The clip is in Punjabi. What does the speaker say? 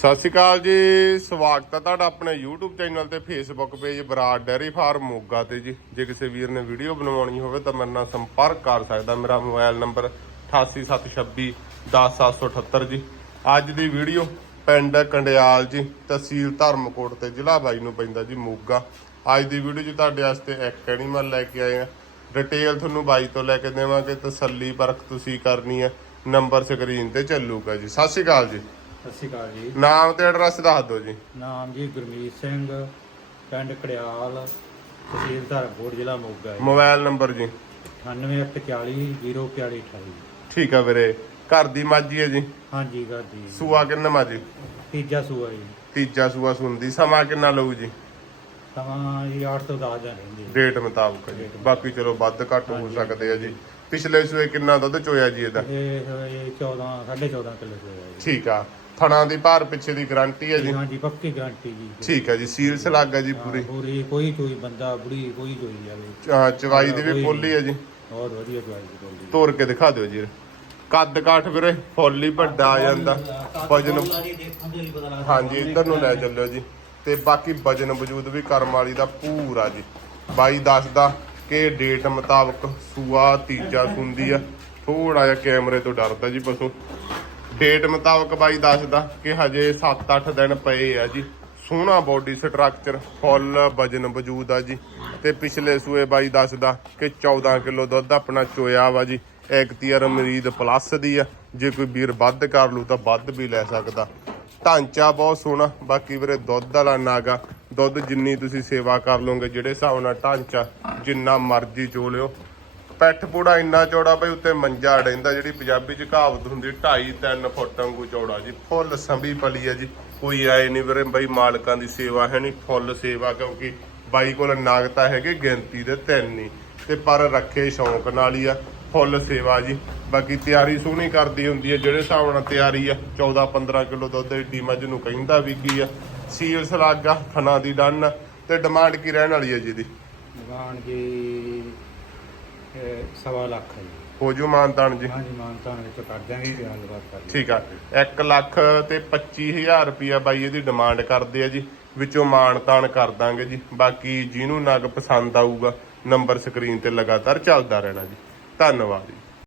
ਸਤਿ ਸ਼੍ਰੀ ਅਕਾਲ ਜੀ, ਸਵਾਗਤ ਹੈ ਤੁਹਾਡਾ ਆਪਣੇ YouTube ਚੈਨਲ ਤੇ Facebook page Brar dairy farm Moga ਤੇ ਜੀ। ਜੇ ਕਿਸੇ ਵੀਰ ਨੇ ਵੀਡੀਓ ਬਣਵਾਉਣੀ ਹੋਵੇ ਤਾਂ ਮੇਰੇ ਨਾਲ ਸੰਪਰਕ ਕਰ ਸਕਦਾ। ਮੇਰਾ ਮੋਬਾਈਲ ਨੰਬਰ 8876 10778 ਜੀ। ਅੱਜ ਦੀ ਵੀਡੀਓ ਪਿੰਡ ਕੰਡਿਆਲ ਜੀ, ਤਹਿਸੀਲ ਧਰਮਕੋਟ ਤੇ ਜ਼ਿਲ੍ਹਾ ਬਾਈ ਨੂੰ ਪੈਂਦਾ ਜੀ, ਮੋਗਾ। ਅੱਜ ਦੀ ਵੀਡੀਓ 'ਚ ਤੁਹਾਡੇ ਵਾਸਤੇ ਇੱਕ ਐਨੀਮਲ ਲੈ ਕੇ ਆਏ ਆ। ਡਿਟੇਲ ਤੁਹਾਨੂੰ ਬਾਈ ਤੋਂ ਲੈ ਕੇ ਦੇਵਾਂਗੇ, ਤਸੱਲੀ ਪਰਖ ਤੁਸੀਂ ਕਰਨੀ ਹੈ ਨੰਬਰ ਸਕਰੀਨ ਤੇ ਚੱਲੂਗਾ ਜੀ। ਸਤਿ ਸ਼੍ਰੀ ਅਕਾਲ ਜੀ। ਸਤਿ ਸ਼੍ਰੀ ਅਕਾਲ ਜੀ। ਨਾਮ ਤੇ ਐਡਰੈਸ ਦੱਸ ਦਿਓ ਜੀ। ਨਾਮ ਜੀ ਗੁਰਮੀਤ ਸਿੰਘ ਪਿੰਡ ਕੜਿਆਲ ਤਹਿਸੀਲ ਧਰਮਕੋਟ ਜ਼ਿਲ੍ਹਾ ਮੋਗਾ ਹੈ ਮੋਬਾਈਲ ਨੰਬਰ ਜੀ। 9814004228 ਠੀਕ ਆ ਵੀਰੇ। ਘਰ ਦੀ ਮਾਜੀ ਹੈ ਜੀ। ਹਾਂਜੀ ਘਰ ਦੀ ਸੂਆ ਕਿੰਨਾ ਮਾਜੀ ਤੀਜਾ ਸੂਆ ਜੀ। ਤੀਜਾ ਸੂਆ ਸੁੰਦੀ ਸਮਾਂ ਕਿੰਨਾ ਲਊ ਜੀ? ਸਮਾਂ ਜੀ 8 ਤੋਂ 10 ਦਿਨ ਰਹਿੰਦੀ ਹੈ। ਡੇਟ ਮੁਤਾਬਕ ਜੀ। ਬਾਕੀ ਚਲੋ ਵੱਧ ਘੱਟ ਹੋ ਸਕਦੇ ਆ ਜੀ। ਪਿਛਲੇ ਸੂਏ ਕਿੰਨਾ ਦੁੱਧ ਚੋਇਆ ਜੀ ਇਹਦਾ? ਇਹ ਹੋਏ 14 14.5 ਕਿਲੋ ਹੈ ਠੀਕ ਆ। ਥਣਾ ਦੀ ਭਾਰ ਪਿੱਛੇ ਦੀ ਗਾਰੰਟੀ ਹੈ ਜੀ। ਜੀ ਹਾਂਜੀ ਪੱਕੀ ਗਾਰੰਟੀ ਜੀ। ਠੀਕ ਆ ਜੀ ਸੀਲ ਸਲਾਗ ਹੈ ਜੀ ਹਾਂ, ਪੂਰੀ। ਪੂਰੀ ਕੋਈ ਕੋਈ ਬੰਦਾ ਬੁੜੀ ਕੋਈ ਕੋਈ ਜਾਵੇ। ਚ- ਚਵਾਈ ਦੀ ਵੀ ਫੁੱਲ ਹੀ ਹੈ ਜੀ। ਬਹੁਤ ਵਧੀਆ ਚੁਆਈ ਦੀ ਬੋਲੀ ਤੋੜ ਕੇ ਦਿਖਾ ਦਿਓ ਜੀ। ਕੱਦ ਕਾਠ ਵੀਰੇ ਫੁੱਲ ਹੀ ਵੱਡਾ ਆ ਜਾਂਦਾ। ਵਜਨ ਹਾਂਜੀ ਇੱਧਰ ਨੂੰ ਲੈ ਚੱਲਿਓ ਜੀ। ਤੇ ਬਾਕੀ ਵਜਨ ਵਜੂਦ ਵੀ ਕਰਮ ਵਾਲੀ ਦਾ ਪੂਰਾ ਜੀ। ਬਾਈ ਦੱਸਦਾ ਕਿ ਡੇਟ ਮੁਤਾਬਕ ਸੂਆ ਤੀਜਾ ਸੁੰਦੀ ਆ। ਥੋੜਾ ਜਿਹਾ ਕੈਮਰੇ ਤੋਂ ਡਰਦਾ ਜੀ ਪਸ਼ੂ। ਡੇਟ ਮੁਤਾਬਕ ਬਾਈ ਦੱਸਦਾ ਕਿ ਹਜੇ 7-8 ਦਿਨ ਪਏ ਆ ਜੀ। ਸੋਹਣਾ ਬੋਡੀ ਸਟਰਕਚਰ ਫੁੱਲ ਵਜਨ ਵਜੂਦ ਆ ਜੀ। ਤੇ ਪਿਛਲੇ ਸੂਏ ਬਾਈ ਦੱਸਦਾ ਕਿ 14 ਕਿਲੋ ਦੁੱਧ ਆਪਣਾ ਚੋਇਆ ਵਾ ਜੀ। ਐਕਤੀਅਰ ਮਰੀਦ ਪਲੱਸ ਦੀ ਆ। ਜੇ ਕੋਈ ਵੀਰ ਵੱਧ ਕਰ ਲੂ ਤਾਂ ਵੱਧ ਵੀ ਲੈ ਸਕਦਾ। ਢਾਂਚਾ ਬਹੁਤ ਸੋਹਣਾ, ਬਾਕੀ ਵੀਰੇ ਦੁੱਧ ਵਾਲਾ ਨਾਗਾ। ਦੁੱਧ ਜਿੰਨੀ ਤੁਸੀਂ ਸੇਵਾ ਕਰ ਲਓਗੇ, ਜਿਹੜੇ ਹਿਸਾਬ ਨਾਲ ਢਾਂਚਾ ਜਿੰਨਾ ਮਰਜ਼ੀ ਚੋ ਲਿਓ। ਪੈਠ ਪੂੜਾ ਇੰਨਾ ਚੌੜਾ ਬਈ ਉੱਤੇ ਮੰਜਾ ਰਹਿੰਦਾ ਜਿਹੜੀ ਪੰਜਾਬੀ ਚ ਕਹਾਵਤ ਹੁੰਦੀ 2.5 3 ਫੁੱਟ ਵਾਂਗੂ ਚੌੜਾ ਜੀ। ਫੁੱਲ ਸੰਭੀ ਪਲੀ ਹੈ ਜੀ। ਕੋਈ ਆਏ ਨਹੀਂ ਵੀਰੇ, ਬਈ ਮਾਲਕਾਂ ਦੀ ਸੇਵਾ ਹੈ ਨਹੀਂ ਫੁੱਲ ਸੇਵਾ, ਕਿਉਂਕਿ ਬਾਈ ਕੋਲ ਨਾਗਤਾ ਹੈਗੇ, ਗਿਣਤੀ ਦੇ ਤਿੰਨ ਹੀ ਤੇ ਪਰ ਰੱਖੇ ਸ਼ੌਂਕ ਨਾਲ ਹੀ ਆ, ਫੁੱਲ ਸੇਵਾ ਜੀ। ਬਾਕੀ ਤਿਆਰੀ ਸੋਹਣੀ ਕਰਦੀ ਹੁੰਦੀ ਹੈ, ਜਿਹੜੇ ਹਿਸਾਬ ਨਾਲ ਤਿਆਰੀ ਆ 14 15 ਕਿਲੋ ਦੁੱਧ ਏਡੀ ਮੱਝ ਨੂੰ ਕਹਿੰਦਾ ਵੀ ਕੀ ਆ। ਸੀਲ ਸਲਾਗਾ ਖਣਾ ਦੀ ਡੰਨ, ਤੇ ਡਿਮਾਂਡ ਕੀ ਰਹਿਣ ਵਾਲੀ ਹੈ ਜੀ ਦੀ ਦੁਕਾਨ ਜੀ ਸਵਾ ਲੱਖ ਹੈ ਜੀ। ਹੋ ਜੂ ਮਾਨਤਾਨ ਜੀ। ਹਾਂਜੀ ਮਾਨਤਾਂ ਵਿੱਚ ਕਰ ਦਿਆਂਗੇ ਜੀ ਗੱਲਬਾਤ ਕਰ ਲਈ ਠੀਕ ਆ। 1 ਲੱਖ ਤੇ 25000 ਰੁਪਿਆ ਬਾਈ ਇਹਦੀ ਡਿਮਾਂਡ ਕਰਦੇ ਆ ਜੀ। ਵਿੱਚੋਂ ਮਾਨਤਾਨ ਕਰ ਦਾਂਗੇ ਜੀ। ਬਾਕੀ ਜਿਹਨੂੰ ਨਗ ਪਸੰਦ ਆਊਗਾ ਨੰਬਰ ਸਕਰੀਨ ਤੇ ਲਗਾਤਾਰ ਚੱਲਦਾ ਰਹਿਣਾ ਜੀ। ਧੰਨਵਾਦ ਜੀ।